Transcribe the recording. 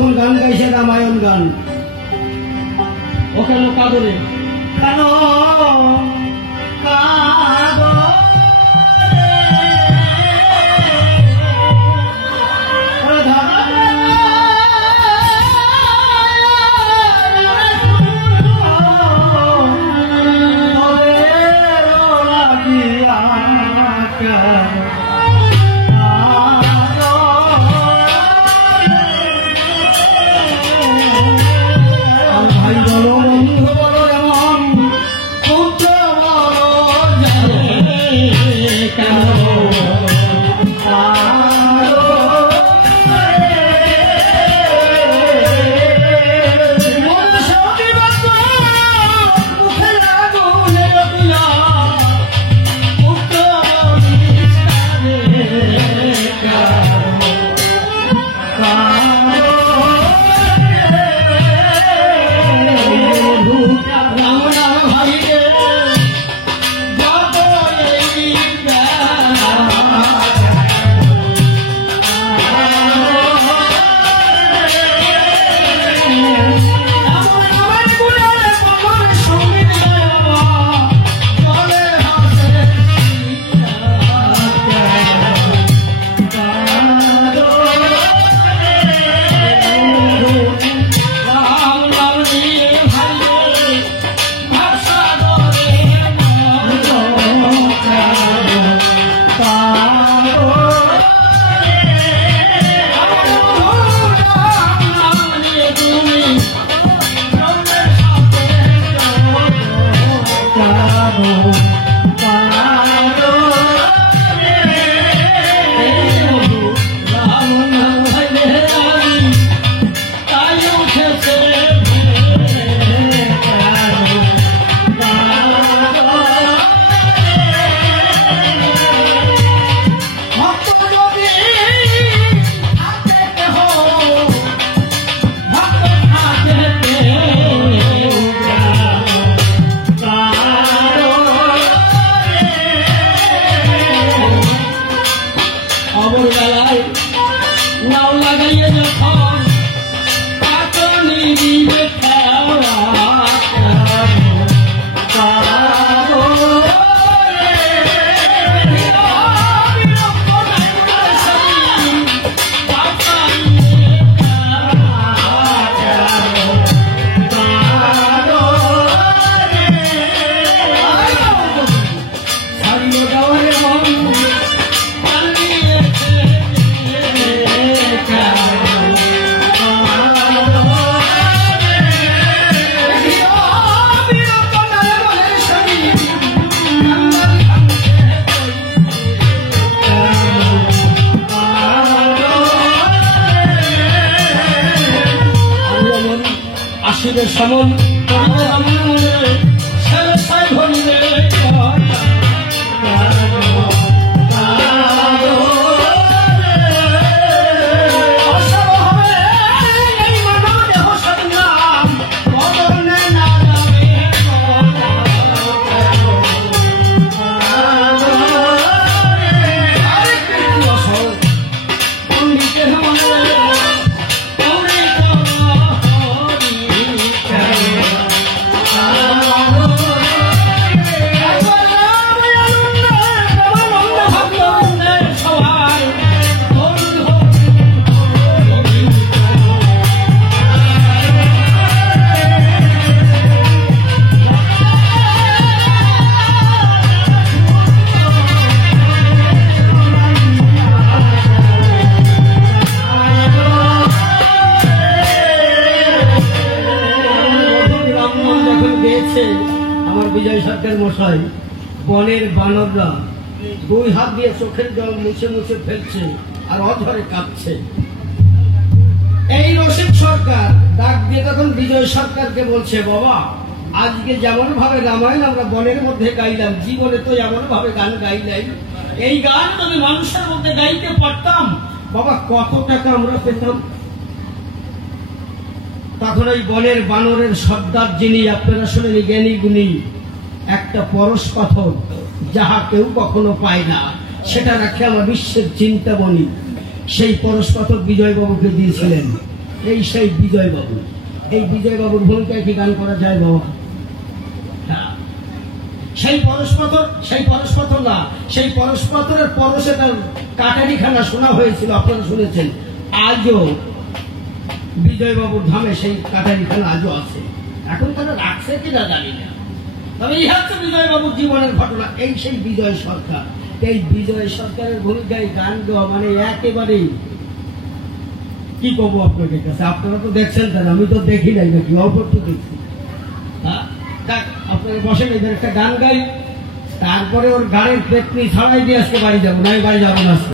তখন গান গাইছে রামায়ণ গান। ও কেন কাঁদরে, কেন কাঁদো সমন বিজয় সরকার মশাই বনের বানররা দুই হাত দিয়ে চোখের জল মুছে মুছে ফেলছে আর অধরে কাঁপছে। এই রশিদ সরকার ডাক দিয়ে তখন বিজয় সরকারকে বলছে, বাবা আজকে যেমন ভাবে রামায়ণ আমরা বনের মধ্যে গাইলাম, জীবনে তো এমন ভাবে গান গাইলাই, এই গান যদি মানুষের মধ্যে গাইতে পারতাম বাবা কত টাকা আমরা পেতাম। তখন ওই বনের বানরের সর্দার যিনি আপনারা শুনেন জ্ঞানী গুণী একটা পরশ পাথর যাহা কেউ কখনো পায় না, সেটা রাখে আমার বিশ্বের চিন্তামণি, সেই পরশ পাথর বিজয়বাবুকে দিয়েছিলেন। এই সেই বিজয় বাবু। এই বিজয় বাবুর ভূমিকায় কি গান করা যায় বাবা? হ্যাঁ। সেই পরশপাথরের পরশে তার কাটারিখানা শোনা হয়েছিল, আপনারা শুনেছেন। আজও বিজয় বাবুর ধামে সেই কাটারিখানা আজও আছে। এখন তারা রাখছে কিনা জানি না, তবে এই হচ্ছে বিজয় বাবুর জীবনের ঘটনা। এই সেই বিজয় সরকার। এই বিজয় সরকারের ভূমিকায় গান গাওয়া মানে একেবারেই কি করবো আপনাদের কাছে। আপনারা তো দেখছেন, তার আমি তো দেখি নাই, নাকি অল্প একটু দেখছি। আপনারা বসেন, এদের একটা গান গাই, তারপরে ওর গানের পেটনি ছাড়াই দিয়ে আজকে বাড়ি যাবো, না বাড়ি যাবো না।